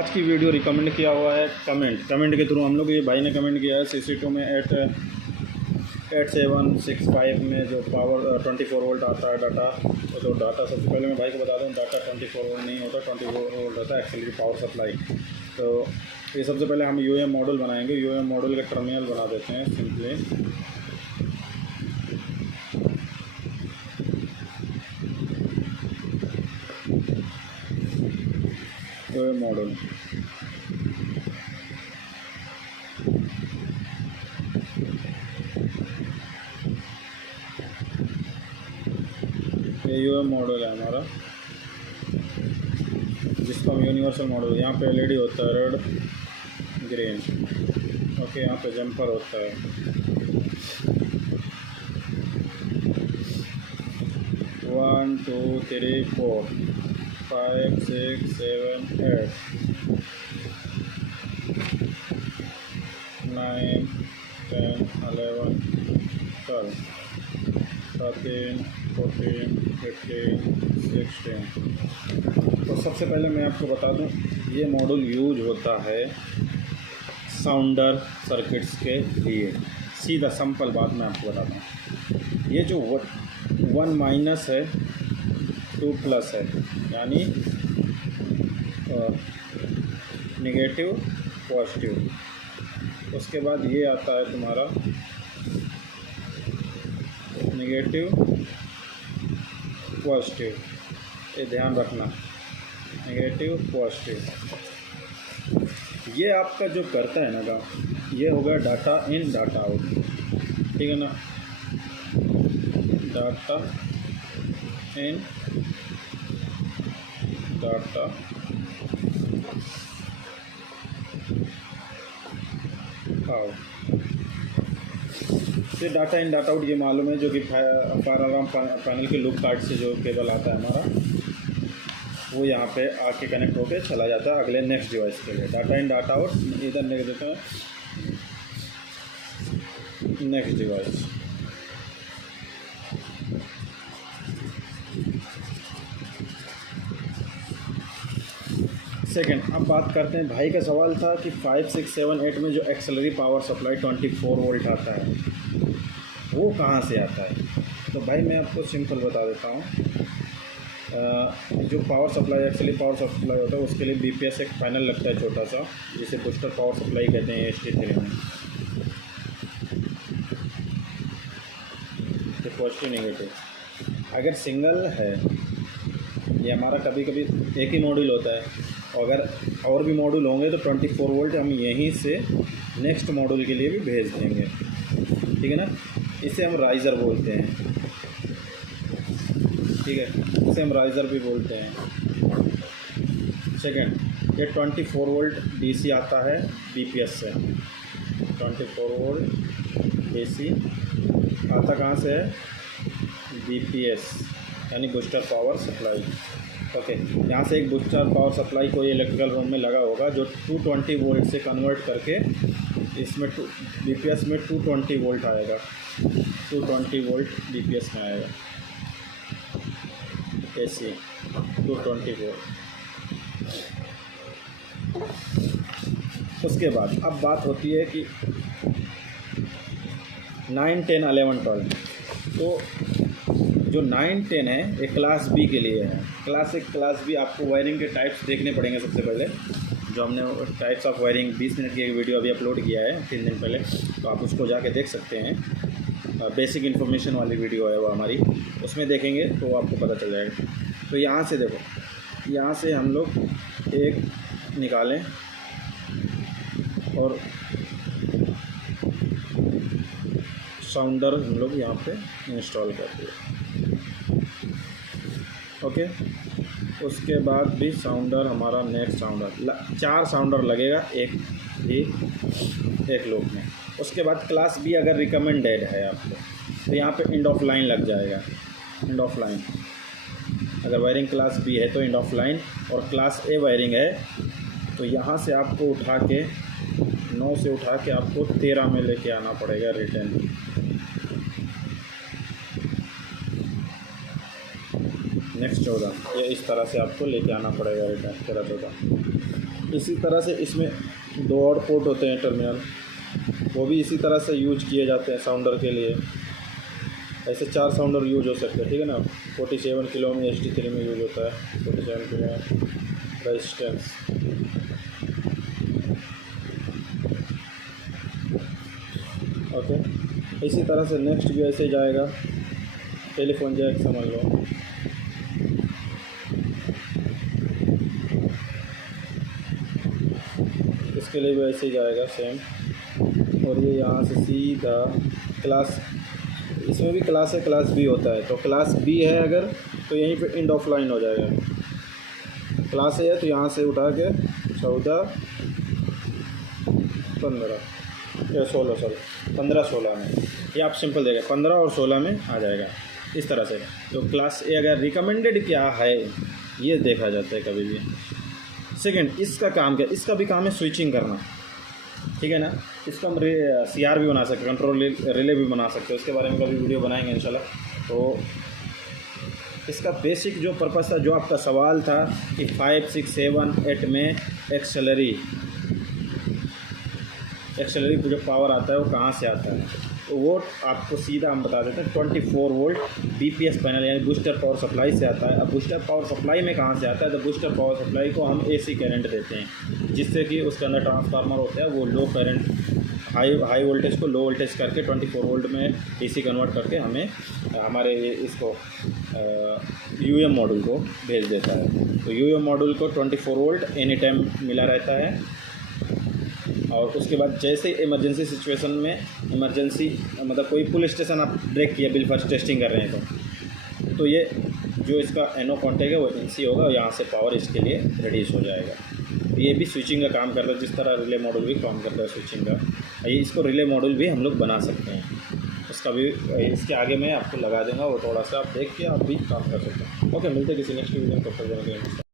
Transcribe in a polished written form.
आज की video recommend किया हुआ है कमेंट के थ्रू हम लोग, ये भाई ने कमेंट किया है CC2 में 8765 में जो पावर 24 वोल्ट आता है डाटा। तो डाटा सबसे पहले मैं भाई को बता दूं, डाटा 24 वोल्ट नहीं होता, 24 वोल्ट होता है एक्चुअली पावर सप्लाई। तो ये सबसे पहले हम UAM मॉडल बनाएंगे। UAM मॉडल का टर्मिनल बना देते हैं सिंपली। UAM मॉडल ये UAM मॉडल है हमारा, जिसको हम यूनिवर्सल मॉडल। यहाँ पे LED होता है रेड ग्रीन, ओके। यहाँ पे जंपर होता है, वन टू थ्री फोर 5 6 7 8 9 10 11 12 13 14 15 16। तो सबसे पहले मैं आपको बता दूं, ये मॉडल यूज होता है साउंडर सर्किट्स के लिए। सीधा सिंपल बात मैं आपको बताता हूँ, ये जो 1 माइनस है 2 प्लस है, यानी नेगेटिव पॉजिटिव। उसके बाद ये आता है तुम्हारा नेगेटिव पॉजिटिव, ये ध्यान रखना, नेगेटिव पॉजिटिव। ये आपका जो करता है ना काम, ये होगा डाटा इन डाटा आउट, ठीक है ना। Data in data out. ये डाटा इन डाटा आउट ये मालूम है, जो कि फायर अलार्म पैनल के लूप कार्ड से जो केबल आता है हमारा, वो यहाँ पे आके कनेक्ट होके चला जाता है अगले नेक्स्ट डिवाइस के लिए। डाटा इन डाटा आउट इधर लिख देते हैं, नेक्स्ट डिवाइस। सेकेंड, अब बात करते हैं, भाई का सवाल था कि 5 6 7 8 में जो एक्सेलरी पावर सप्लाई 24 वोल्ट आता है, वो कहाँ से आता है। तो भाई मैं आपको सिंपल बता देता हूँ। जो power supply actually power supply होता है, उसके लिए BPS एक पैनल लगता है छोटा सा, जिसे बूस्टर पावर सप्लाई कहते हैं ST3 में। तो पॉजिटिव नेगेटिव अगर सिंगल है, ये हमारा कभी कभी एक ही मॉड्यूल होता है, अगर और भी मॉड्यूल होंगे तो 24 वोल्ट हम यहीं से नेक्स्ट मॉड्यूल के लिए भी भेज देंगे, ठीक है ना। इसे हम राइज़र बोलते हैं, ठीक है, इसे हम राइज़र भी बोलते हैं। सेकंड, ये 24 वोल्ट DC आता है BPS से। 24 वोल्ट DC आता कहाँ से है, BPS यानी बूस्टर पावर सप्लाई, ओके। यहाँ से एक बूस्टर पावर सप्लाई कोई इलेक्ट्रिकल रूम में लगा होगा, जो 220 वोल्ट से कन्वर्ट करके इसमें BPS में 220 वोल्ट आएगा, 220 वोल्ट BPS में आएगा, AC 220 वोल्ट। उसके बाद अब बात होती है कि 9 10 11 12। तो जो 9 10 है ये क्लास B के लिए है। क्लास B आपको वायरिंग के टाइप्स देखने पड़ेंगे सबसे पहले, जो हमने टाइप्स ऑफ वायरिंग 20 मिनट की एक वीडियो अभी अपलोड किया है 3 दिन पहले, तो आप उसको जाके देख सकते हैं। बेसिक इन्फॉर्मेशन वाली वीडियो है वो हमारी, उसमें देखेंगे तो आपको पता चल जाएगा। तो यहाँ से देखो, यहाँ से हम लोग एक निकालें और साउंडर हम लोग यहाँ पे इंस्टॉल कर दिए, ओके। उसके बाद भी साउंडर हमारा नेक्स्ट साउंडर 4 साउंडर लगेगा एक लूप में। उसके बाद क्लास B अगर रिकमेंडेड है आपको, तो यहाँ पे एंड ऑफ लाइन लग जाएगा, एंड ऑफ लाइन। अगर वायरिंग क्लास B है तो एंड ऑफ लाइन, और क्लास A वायरिंग है तो यहाँ से आपको उठा के 9 से उठा के आपको 13 में लेके आना पड़ेगा रिटर्न। नेक्स्ट 14 ये इस तरह से आपको लेके आना पड़ेगा रिटर्न 13-14। इसी तरह से इसमें 2 और पोर्ट होते हैं टर्मिनल, वो भी इसी तरह से यूज किए जाते हैं साउंडर के लिए। ऐसे 4 साउंडर यूज हो सकते हैं, ठीक है ना। 47 किलो में HD3 में यूज होता है, 47 किलो रेजिस्टेंस। ओके, इसी तरह से नेक्स्ट भी ऐसे जाएगा। टेलीफोन जैक समझ लो, इसके लिए भी ऐसे ही जाएगा सेम। और ये यहाँ से सीधा क्लास, इसमें भी क्लास है, क्लास बी होता है। तो क्लास बी है अगर, तो यहीं पे एंड ऑफ लाइन हो जाएगा। क्लास ए है तो यहाँ से उठा के 14, 15 या 16, सॉरी 15-16 में, ये आप सिंपल देगा 15 और 16 में आ जाएगा इस तरह से। तो क्लास ए अगर रिकमेंडेड क्या है ये देखा जाता है कभी भी। सेकंड, इसका काम क्या, इसका भी काम है स्विचिंग करना, ठीक है ना। इसका हम CR भी बना सकते हैं, कंट्रोल रिले भी बना सकते हैं, उसके बारे में कभी वीडियो बनाएंगे इंशाल्लाह। तो इसका बेसिक जो पर्पस था, जो आपका सवाल था कि 5, 6, 7, 8 में एक्सेलरी जो पावर आता है वो कहाँ से आता है, तो वो आपको सीधा हम बता देते हैं 24 वोल्ट BPS पैनल यानी बूस्टर पावर सप्लाई से आता है। अब बूस्टर पावर सप्लाई में कहाँ से आता है, तो बूस्टर पावर सप्लाई को हम AC करंट देते हैं, जिससे कि उसके अंदर ट्रांसफार्मर होता है, वो लो करंट हाई वोल्टेज को लो वोल्टेज करके 24 वोल्ट में DC कन्वर्ट करके हमें हमारे इसको UM मॉड्यूल को भेज देता है। तो UM मॉड्यूल को 24 वोल्ट एनी टाइम मिला रहता है। और उसके बाद जैसे इमरजेंसी सिचुएशन में, इमरजेंसी मतलब कोई पुलिस स्टेशन आप ब्रेक किया, बिल फर्स्ट टेस्टिंग कर रहे हैं तो ये जो इसका NO कॉन्टैक्ट है वो NC होगा और यहाँ से पावर इसके लिए रिड्यूस हो जाएगा। ये भी स्विचिंग का काम करता है, जिस तरह रिले मॉड्यूल भी काम करता है स्विचिंग का। ये इसको रिले मॉड्यूल भी हम लोग बना सकते हैं, उसका भी इसके आगे मैं आपको लगा दूँगा, वो थोड़ा सा आप देख के आप भी काम कर सकते हैं। ओके, मिलते हैं किसी नेक्स्ट वीडियो में, तब तक